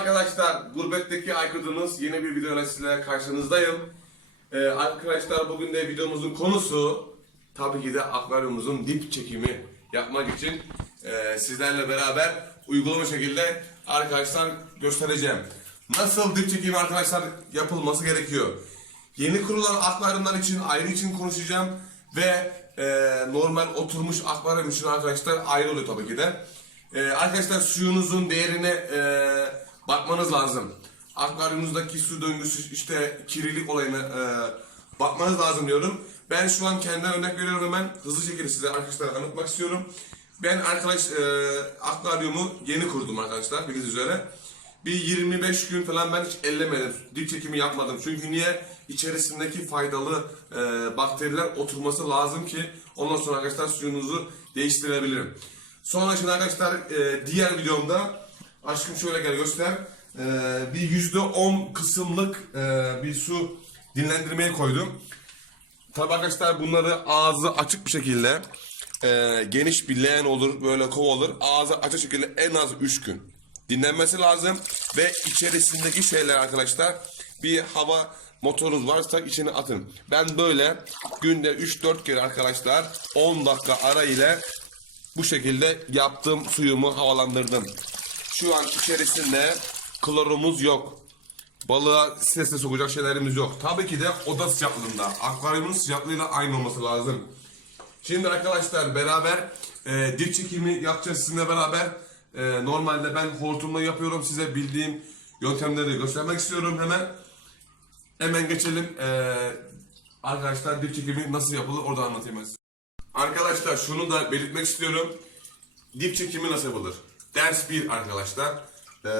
arkadaşlar, Gurbetteki Aykut'unuz yeni bir videoyla sizlerle karşınızdayım. Ee, arkadaşlar bugün de videomuzun konusu tabii ki de akvaryumumuzun dip çekimi yapmak için e, sizlerle beraber uygulama şekilde arkadaşlar göstereceğim. Nasıl dip çekimi arkadaşlar yapılması gerekiyor. Yeni kurulan akvaryumlar için ayrı için konuşacağım ve e, normal oturmuş akvaryum için arkadaşlar ayrı oluyor tabii ki de. E, arkadaşlar suyunuzun değerine e, bakmanız lazım. Akvaryumunuzdaki su döngüsü işte kirlilik olayına e, bakmanız lazım diyorum. Ben şu an kendimden örnek veriyorum hemen hızlı şekilde size arkadaşlar anlatmak istiyorum. Ben arkadaş e, akvaryumu yeni kurdum arkadaşlar bildiğiniz üzere. Bir 25 gün falan ben hiç ellemedim. Dip çekimi yapmadım. Çünkü niye? İçerisindeki faydalı e, bakteriler oturması lazım ki ondan sonra arkadaşlar suyunuzu değiştirebilirim. Sonra şimdi arkadaşlar e, diğer videomda aşkım şöyle gel göster. E, bir %10 kısımlık e, bir su dinlendirmeye koydum. Tabii arkadaşlar bunları ağzı açık bir şekilde e, geniş bir leğen olur böyle kova olur. Ağzı açık şekilde en az 3 gün dinlenmesi lazım. Ve içerisindeki şeyler arkadaşlar bir hava motorunuz varsa içine atın. Ben böyle günde 3-4 kere arkadaşlar 10 dakika ara ile bu şekilde yaptım suyumu havalandırdım. Şu an içerisinde klorumuz yok. Balığa stresle sokacak şeylerimiz yok. Tabii ki de oda sıcaklığında. Akvaryumun sıcaklığıyla aynı olması lazım. Şimdi arkadaşlar beraber e, dip çekimi yapacağız sizinle beraber. E, normalde ben hortumla yapıyorum. Size bildiğim yöntemleri göstermek istiyorum hemen. Hemen geçelim. E, arkadaşlar dip çekimi nasıl yapılır orada anlatayım ben size. Arkadaşlar şunu da belirtmek istiyorum. Dip çekimi nasıl yapılır? Ders 1 arkadaşlar. Ee,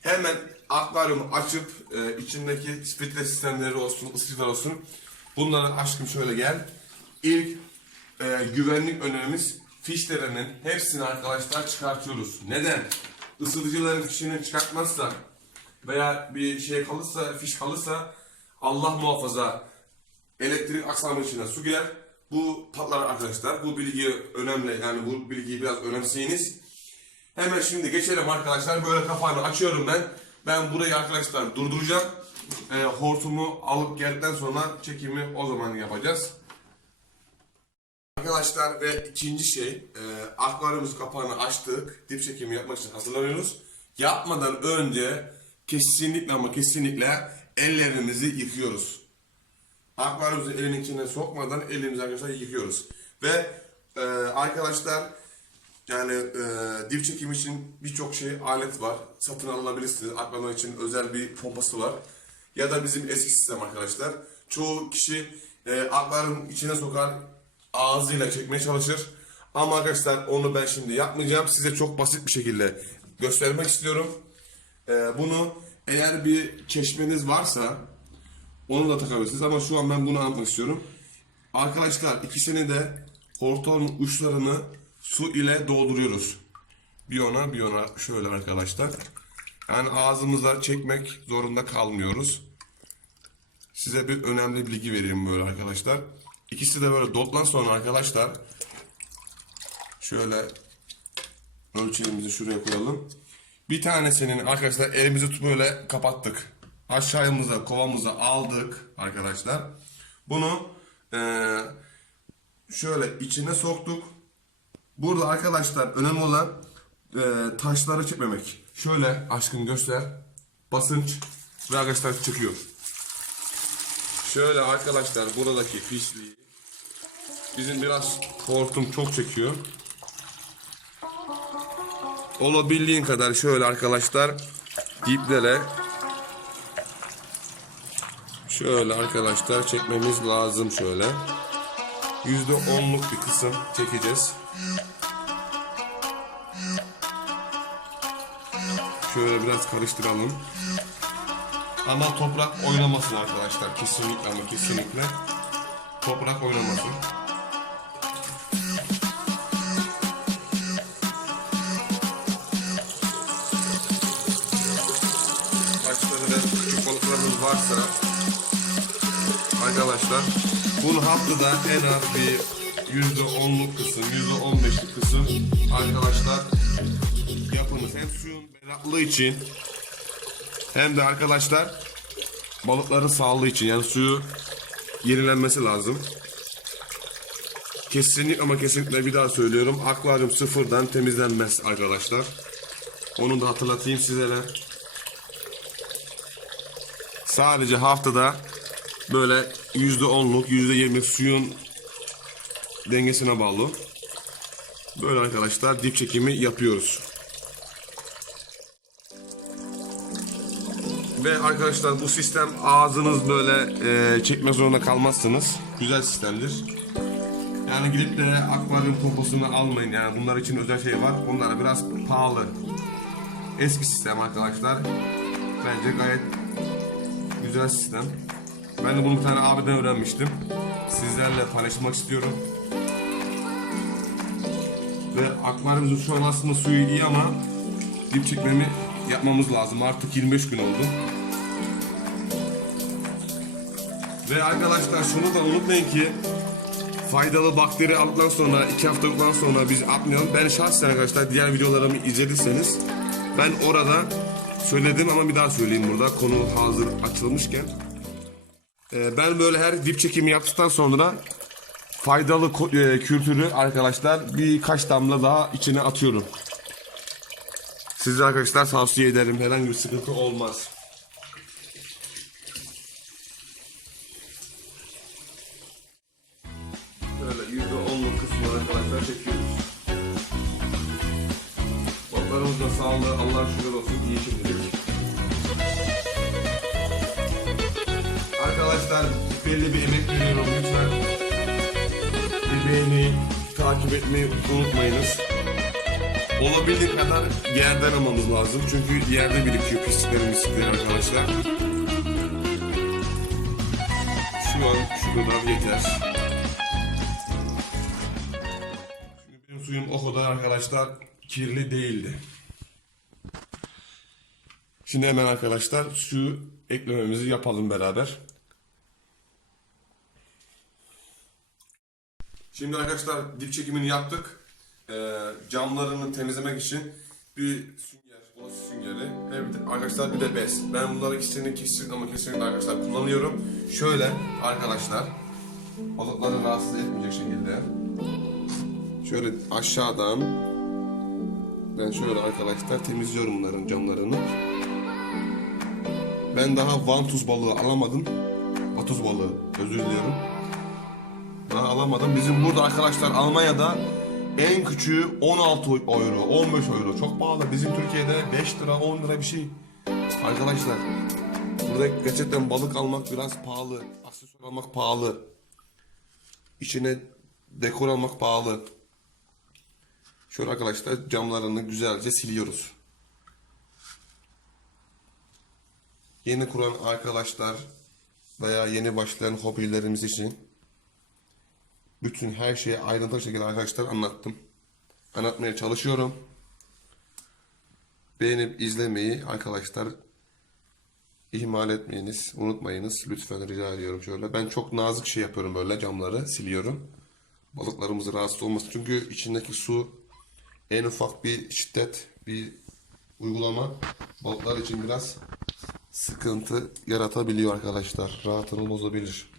hemen akvaryumu açıp e, içindeki filtre sistemleri olsun, ısıtıcılar olsun. Bunları aşkım şöyle gel. İlk e, güvenlik önlemimiz fişlerinin hepsini arkadaşlar çıkartıyoruz. Neden? Isıtıcıların fişini çıkartmazsak veya bir şey kalırsa, fiş kalırsa Allah muhafaza elektrik aksamı içine su girer. Bu patlar arkadaşlar. Bu bilgi önemli. Yani bu bilgiyi biraz önemseyiniz. Hemen şimdi geçelim arkadaşlar. Böyle kapağını açıyorum ben. Ben burayı arkadaşlar durduracağım. Ee, hortumu alıp geldikten sonra çekimi o zaman yapacağız. Arkadaşlar ve ikinci şey, e, akvaryumumuz kapağını açtık. Dip çekimi yapmak için hazırlanıyoruz. Yapmadan önce kesinlikle ama kesinlikle ellerimizi yıkıyoruz. Akvaryumumuzu elin içine sokmadan elimizi arkadaşlar yıkıyoruz. Ve e, arkadaşlar yani e, dip çekim için birçok şey alet var. Satın alabilirsiniz. Akvaryum için özel bir pompası var. Ya da bizim eski sistem arkadaşlar. Çoğu kişi e, akvaryum içine sokar ağzıyla çekmeye çalışır. Ama arkadaşlar onu ben şimdi yapmayacağım. Size çok basit bir şekilde göstermek istiyorum. E, bunu eğer bir çeşmeniz varsa onu da takabilirsiniz ama şu an ben bunu anlatmak istiyorum. Arkadaşlar ikisini de hortumun uçlarını su ile dolduruyoruz. Bir ona bir ona şöyle arkadaşlar. Yani ağzımıza çekmek zorunda kalmıyoruz. Size bir önemli bilgi vereyim böyle arkadaşlar. İkisi de böyle dotlan sonra arkadaşlar şöyle ölçeğimizi şuraya koyalım. Bir tanesinin arkadaşlar elimizi tutup böyle kapattık. Aşağımıza kovamıza aldık arkadaşlar. Bunu eee, şöyle içine soktuk. Burada arkadaşlar önemli olan eee, taşları çekmemek. Şöyle aşkım göster. Basınç ve arkadaşlar çıkıyor. Şöyle arkadaşlar buradaki pisliği bizim biraz hortum çok çekiyor. Olabildiğin kadar şöyle arkadaşlar diplere şöyle arkadaşlar çekmemiz lazım şöyle. Yüzde onluk bir kısım çekeceğiz. Şöyle biraz karıştıralım. Ama toprak oynamasın arkadaşlar. Kesinlikle ama kesinlikle. Toprak oynamasın. Başları ve küçük balıklarımız varsa arkadaşlar bunun haftada en az bir yüzde onluk kısım, yüzde on beşlik kısım arkadaşlar. Hem suyun berraklığı için hem de arkadaşlar balıkların sağlığı için yani suyu yenilenmesi lazım. Kesinlikle ama kesinlikle bir daha söylüyorum. Akvaryum sıfırdan temizlenmez arkadaşlar. Onu da hatırlatayım sizlere. Sadece haftada böyle %10'luk %20'lik suyun dengesine bağlı. Böyle arkadaşlar dip çekimi yapıyoruz. Ve arkadaşlar bu sistem ağzınız böyle e, çekme zorunda kalmazsınız. Güzel sistemdir. Yani gidip de akvaryum poposunu almayın yani bunlar için özel şey var. Bunlar biraz pahalı. Eski sistem arkadaşlar. Bence gayet güzel sistem. Ben de bunu bir tane abiden öğrenmiştim. Sizlerle paylaşmak istiyorum. Ve akvaryumumuzun şu an aslında suyu iyi ama dip çekmemi yapmamız lazım. Artık 25 gün oldu. Ve arkadaşlar şunu da unutmayın ki faydalı bakteri aldıktan sonra iki haftalıktan sonra biz atmayalım. Ben şahsen arkadaşlar diğer videolarımı izlediyseniz ben orada söyledim ama bir daha söyleyeyim burada konu hazır açılmışken. Ee, ben böyle her dip çekimi yaptıktan sonra faydalı e, kültürü arkadaşlar birkaç damla daha içine atıyorum. Size arkadaşlar tavsiye ederim. Herhangi bir sıkıntı olmaz. Beğeni, takip etmeyi unutmayınız. Olabildiği kadar yerden almamız lazım. Çünkü yerde birikiyor pislikler pislikler arkadaşlar. Şu an şu kadar yeter. Şimdi benim suyum o kadar arkadaşlar kirli değildi. Şimdi hemen arkadaşlar su eklememizi yapalım beraber. Şimdi arkadaşlar dip çekimini yaptık. Ee, camlarını temizlemek için bir sünger, bulaşık süngeri, evet arkadaşlar bir de bez. Ben bunları ikisini kesinlikle ama kesinlikle arkadaşlar kullanıyorum. Şöyle arkadaşlar, balıkları rahatsız etmeyecek şekilde. Şöyle aşağıdan ben şöyle arkadaşlar temizliyorum bunların camlarını. Ben daha vantuz balığı alamadım. Vatuz balığı özür diliyorum. Daha alamadım. Bizim burada arkadaşlar Almanya'da en küçüğü 16 euro, 15 euro. Çok pahalı. Bizim Türkiye'de 5 lira, 10 lira bir şey. Arkadaşlar burada gerçekten balık almak biraz pahalı. Aksesuar almak pahalı. İçine dekor almak pahalı. Şöyle arkadaşlar camlarını güzelce siliyoruz. Yeni kuran arkadaşlar veya yeni başlayan hobilerimiz için bütün her şeyi ayrıntılı şekilde arkadaşlar anlattım. Anlatmaya çalışıyorum. Beğenip izlemeyi arkadaşlar ihmal etmeyiniz, unutmayınız. Lütfen rica ediyorum şöyle. Ben çok nazik şey yapıyorum böyle camları siliyorum. Balıklarımız rahatsız olmasın. Çünkü içindeki su en ufak bir şiddet, bir uygulama balıklar için biraz sıkıntı yaratabiliyor arkadaşlar. Rahatını bozabilir.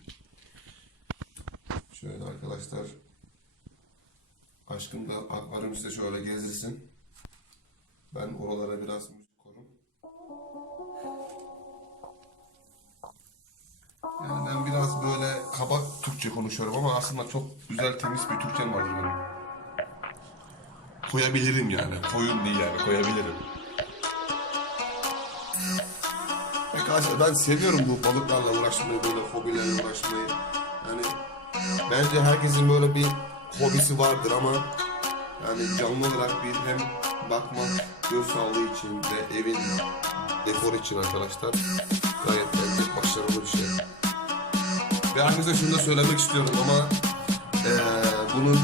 Şöyle arkadaşlar. Aşkım da akvaryum size şöyle gezdirsin. Ben oralara biraz müzik korum. Yani ben biraz böyle kaba Türkçe konuşuyorum ama aslında çok güzel temiz bir Türkçem vardır benim. Koyabilirim yani. Koyun değil yani koyabilirim. Arkadaşlar ben seviyorum bu balıklarla uğraşmayı, böyle hobilerle uğraşmayı. Yani bence herkesin böyle bir hobisi vardır ama yani canlı olarak bir hem bakmak, göz sağlığı için ve evin dekor için arkadaşlar gayet bence başarılı bir şey. Ve arkadaşlar şunu da söylemek istiyorum ama eee bunun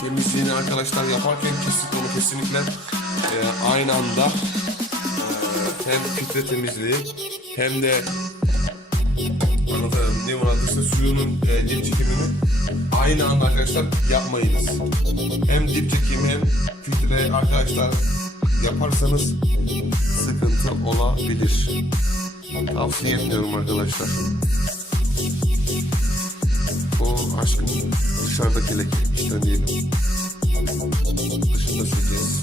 temizliğini arkadaşlar yaparken kesinlikle ama kesinlikle eee, aynı anda eee, hem filtre temizliği hem de anlatamam ne var işte suyunun e, dip çekimini aynı anda arkadaşlar yapmayınız. Hem dip çekimi hem filtre arkadaşlar yaparsanız sıkıntı olabilir. Tavsiye etmiyorum arkadaşlar. O aşkın dışarıdaki leke işte diyelim. Dışında süreceğiz.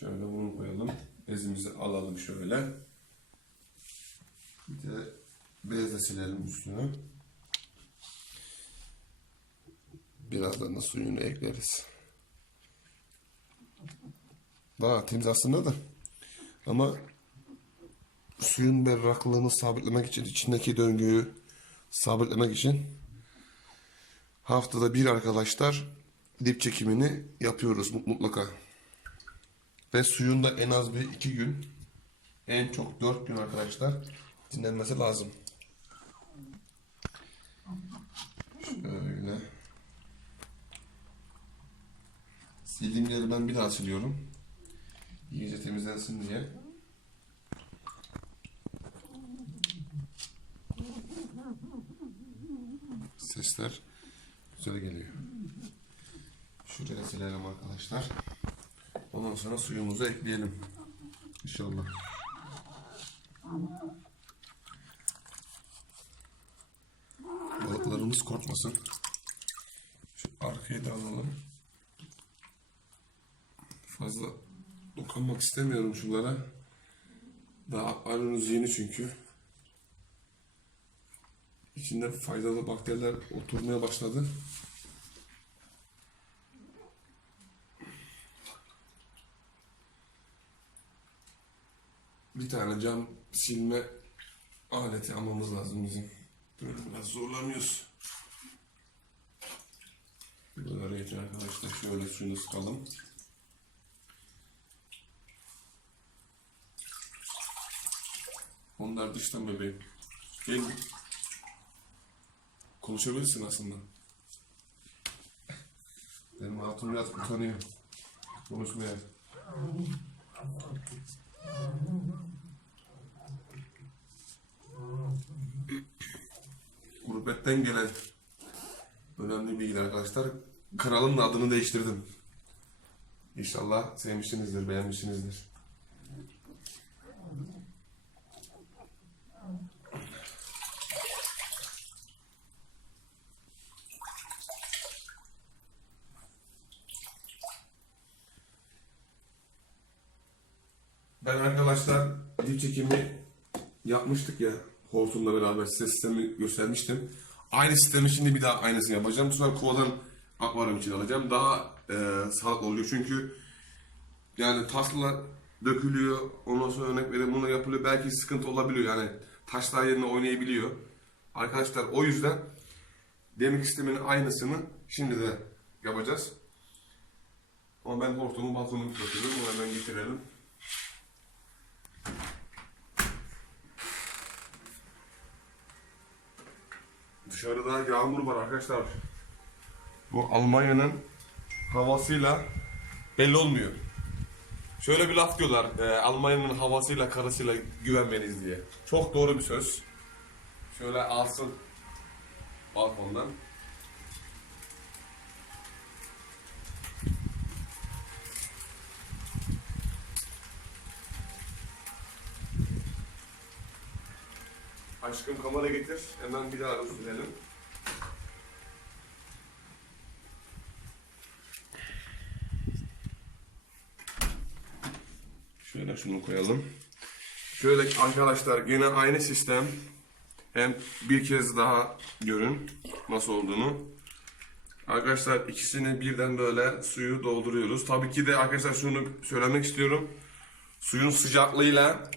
Şöyle bunu koyalım. Bezimizi alalım şöyle. Bir de bezle silelim üstünü. Birazdan da suyunu ekleriz. Daha temiz aslında da. Ama suyun berraklığını sabitlemek için, içindeki döngüyü sabitlemek için haftada bir arkadaşlar dip çekimini yapıyoruz mutlaka. Ve suyun da en az bir iki gün, en çok dört gün arkadaşlar dinlenmesi lazım. Şöyle. Sildiğim yeri ben bir daha siliyorum. İyice temizlensin diye. Sesler güzel geliyor. Şuraya silelim arkadaşlar. Ondan sonra suyumuzu ekleyelim. İnşallah. Balıklarımız korkmasın. Şu arkayı da alalım. Fazla dokunmak istemiyorum şunlara. Daha akvaryumumuz yeni çünkü. İçinde faydalı bakteriler oturmaya başladı. Bir tane cam silme aleti almamız lazım bizim. Böyle biraz zorlanıyoruz. Böyle için arkadaşlar şöyle suyunu sıkalım. Onlar dıştan bebeğim. Gel. Konuşabilirsin aslında. Benim hatun biraz utanıyor. Konuşmaya. Gurbetten gelen önemli bilgiler arkadaşlar. Kanalın adını değiştirdim. İnşallah sevmişsinizdir, beğenmişsinizdir. Ben arkadaşlar dip çekimi yapmıştık ya hortumla beraber size sistemi göstermiştim. Aynı sistemi şimdi bir daha aynısını yapacağım. Bu sefer kovadan akvaryum için alacağım. Daha e, sağlıklı oluyor çünkü yani taslar dökülüyor. Ondan sonra örnek vereyim bunu yapılıyor. Belki sıkıntı olabiliyor yani taşlar yerine oynayabiliyor. Arkadaşlar o yüzden demir sisteminin aynısını şimdi de yapacağız. Ama ben hortumu balkonu götürüyorum. Onu hemen getirelim. Dışarıda yağmur var arkadaşlar. Bu Almanya'nın havasıyla belli olmuyor. Şöyle bir laf diyorlar. e, Almanya'nın havasıyla karasıyla güvenmeniz diye. Çok doğru bir söz. Şöyle alsın balkondan. Aşkım kamera getir. Hemen bir daha silelim. Şöyle şunu koyalım. Şöyle arkadaşlar yine aynı sistem. Hem bir kez daha görün nasıl olduğunu. Arkadaşlar ikisini birden böyle suyu dolduruyoruz. Tabii ki de arkadaşlar şunu söylemek istiyorum. Suyun sıcaklığıyla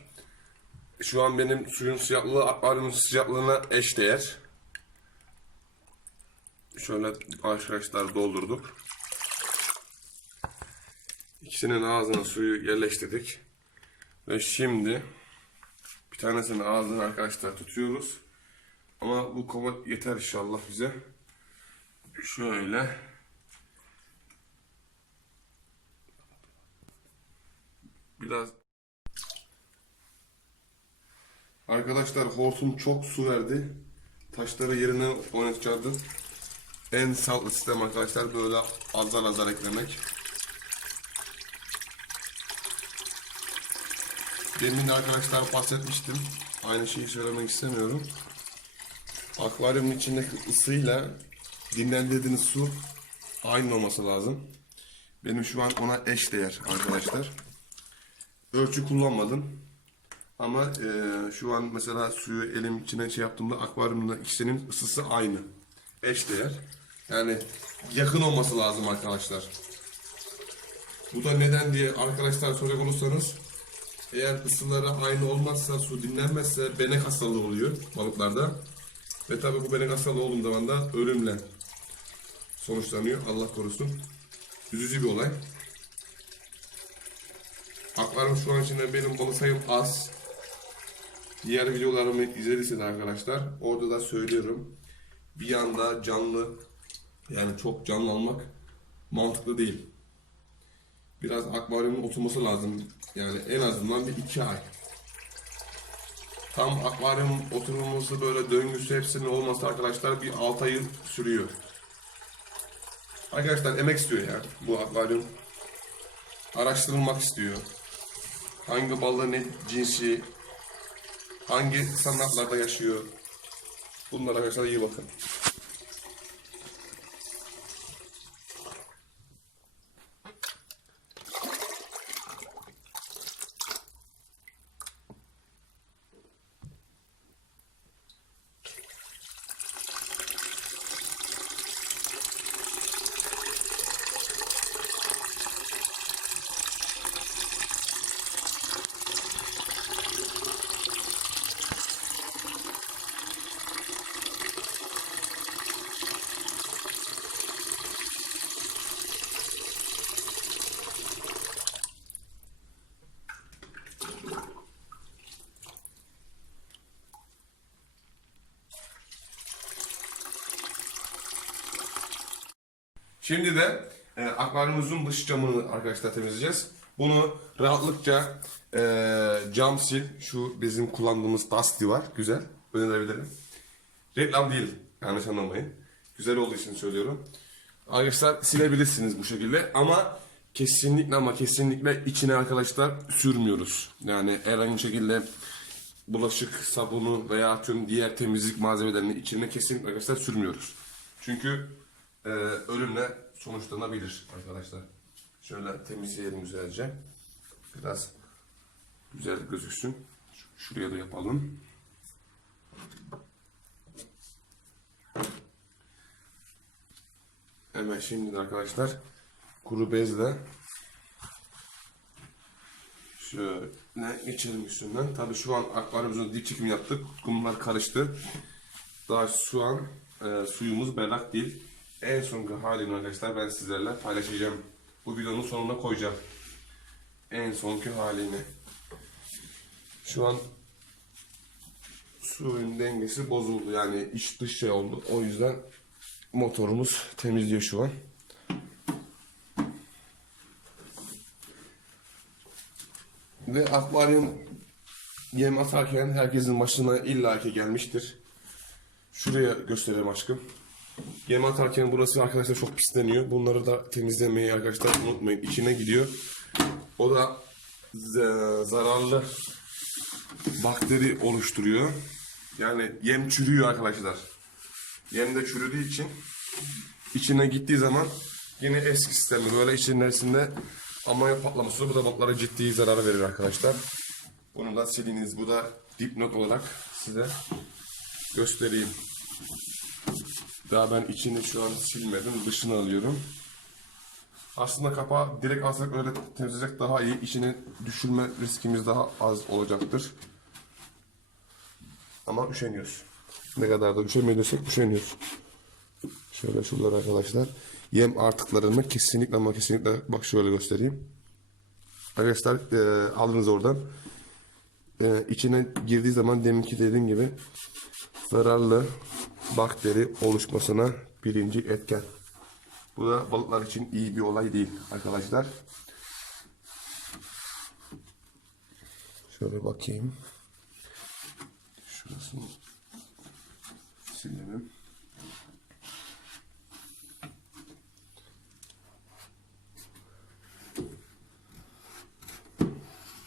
şu an benim suyun sıcaklığı akvaryumun sıcaklığına eşdeğer. Şöyle arkadaşlar doldurduk. İkisinin ağzına suyu yerleştirdik. Ve şimdi bir tanesinin ağzını arkadaşlar tutuyoruz. Ama bu kova yeter inşallah bize. Şöyle. Biraz Arkadaşlar hortum çok su verdi. Taşları yerine oynatacaktı. En sağlıklı sistem arkadaşlar böyle azar azar eklemek. Demin de arkadaşlar bahsetmiştim. Aynı şeyi söylemek istemiyorum. Akvaryumun içindeki ısıyla dinlendirdiğiniz su aynı olması lazım. Benim şu an ona eş değer arkadaşlar. Ölçü kullanmadım. Ama eee, şu an mesela suyu elim içine şey yaptığımda akvaryumda ikisinin ısısı aynı. Eş değer. Yani yakın olması lazım arkadaşlar. Bu da neden diye arkadaşlar soracak olursanız eğer ısıları aynı olmazsa su dinlenmezse benek hastalığı oluyor balıklarda. Ve tabi bu benek hastalığı olduğu zaman da ölümle sonuçlanıyor. Allah korusun. Üzücü bir olay. Akvaryum şu an içinde benim balık sayım az. Diğer videolarımı izlediyseniz arkadaşlar orada da söylüyorum. Bir anda canlı yani çok canlı almak mantıklı değil. Biraz akvaryumun oturması lazım. Yani en azından bir iki ay. Tam akvaryum oturması böyle döngüsü hepsinin olması arkadaşlar bir 6 ayı sürüyor. Arkadaşlar emek istiyor ya bu akvaryum. Araştırılmak istiyor. Hangi balığı ne cinsi, hangi sanatlarda yaşıyor. Bunlara arkadaşlar iyi bakın. Şimdi de e, akvaryumumuzun dış camını arkadaşlar temizleyeceğiz. Bunu rahatlıkça e, cam sil, şu bizim kullandığımız Dusty var, güzel, önerebilirim. Reklam değil, yanlış anlamayın. Güzel olduğu için söylüyorum. Arkadaşlar silebilirsiniz bu şekilde ama kesinlikle ama kesinlikle içine arkadaşlar sürmüyoruz. Yani herhangi şekilde bulaşık sabunu veya tüm diğer temizlik malzemelerini içine kesinlikle arkadaşlar sürmüyoruz. Çünkü e, ölümle sonuçlanabilir arkadaşlar. Şöyle temizleyelim güzelce. Biraz güzel gözüksün. Şuraya da yapalım. Hemen şimdi de arkadaşlar kuru bezle şöyle geçelim üstünden. Tabii şu an akvaryumumuzun dip çekimi yaptık. Kumlar karıştı. Daha şu an e, suyumuz berrak değil. En son halini arkadaşlar ben sizlerle paylaşacağım. Bu videonun sonuna koyacağım. En sonki halini. Şu an suyun dengesi bozuldu. Yani iç dış şey oldu. O yüzden motorumuz temizliyor şu an. Ve akvaryum yem atarken herkesin başına illaki gelmiştir. Şuraya göstereyim aşkım. Yem atarken burası arkadaşlar çok pisleniyor. Bunları da temizlemeyi arkadaşlar unutmayın. İçine gidiyor. O da zararlı bakteri oluşturuyor. Yani yem çürüyor arkadaşlar. Yem de çürüdüğü için içine gittiği zaman yine eski sistemde böyle içerisinde amonya patlaması bu da balıklara ciddi zarar verir arkadaşlar. Bunu da siliniz. Bu da dipnot olarak size göstereyim. Daha ben içini şu an silmedim. Dışını alıyorum. Aslında kapağı direkt alsak öyle temizleyecek daha iyi. İçine düşürme riskimiz daha az olacaktır. Ama üşeniyoruz. Ne kadar da üşenmediysek üşeniyoruz. Şöyle şuralar arkadaşlar. Yem artıklarını kesinlikle ama kesinlikle bak şöyle göstereyim. Arkadaşlar e, alınız oradan. E, içine girdiği zaman deminki dediğim gibi zararlı bakteri oluşmasına birinci etken. Bu da balıklar için iyi bir olay değil arkadaşlar. Şöyle bakayım. Şurasını silelim.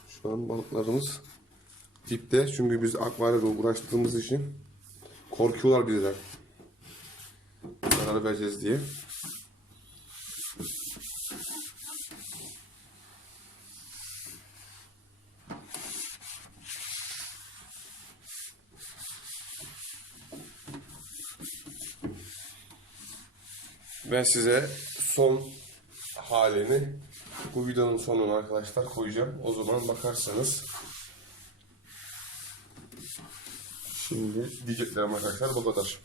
Şu an balıklarımız dipte. Çünkü biz akvaryumla uğraştığımız için korkuyorlar bizden. Zarar vereceğiz diye. Ben size son halini bu videonun sonuna arkadaşlar koyacağım. O zaman bakarsanız Şimdi diyeceklerim arkadaşlar bu kadar.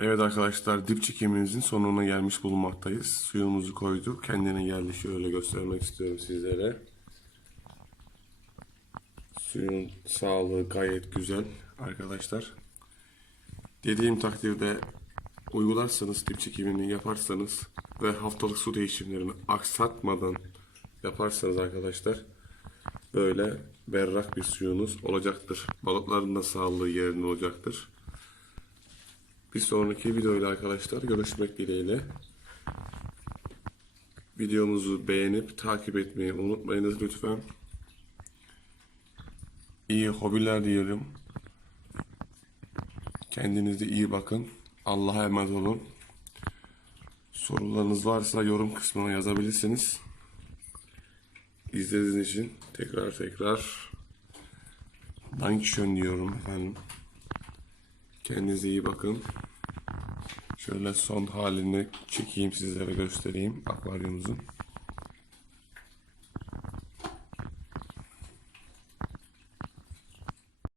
Evet arkadaşlar dip çekimimizin sonuna gelmiş bulunmaktayız. Suyumuzu koyduk. Kendine geldi şöyle göstermek istiyorum sizlere. Suyun sağlığı gayet güzel arkadaşlar. Dediğim takdirde uygularsanız dip çekimini yaparsanız ve haftalık su değişimlerini aksatmadan yaparsanız arkadaşlar böyle berrak bir suyunuz olacaktır. Balıkların da sağlığı yerinde olacaktır. Bir sonraki videoyla arkadaşlar görüşmek dileğiyle. Videomuzu beğenip takip etmeyi unutmayınız lütfen. İyi hobiler diyelim. Kendinize iyi bakın. Allah'a emanet olun. Sorularınız varsa yorum kısmına yazabilirsiniz. İzlediğiniz için tekrar tekrar Dankeschön diyorum efendim. Kendinize iyi bakın. Şöyle son halini çekeyim sizlere göstereyim akvaryumumuzun.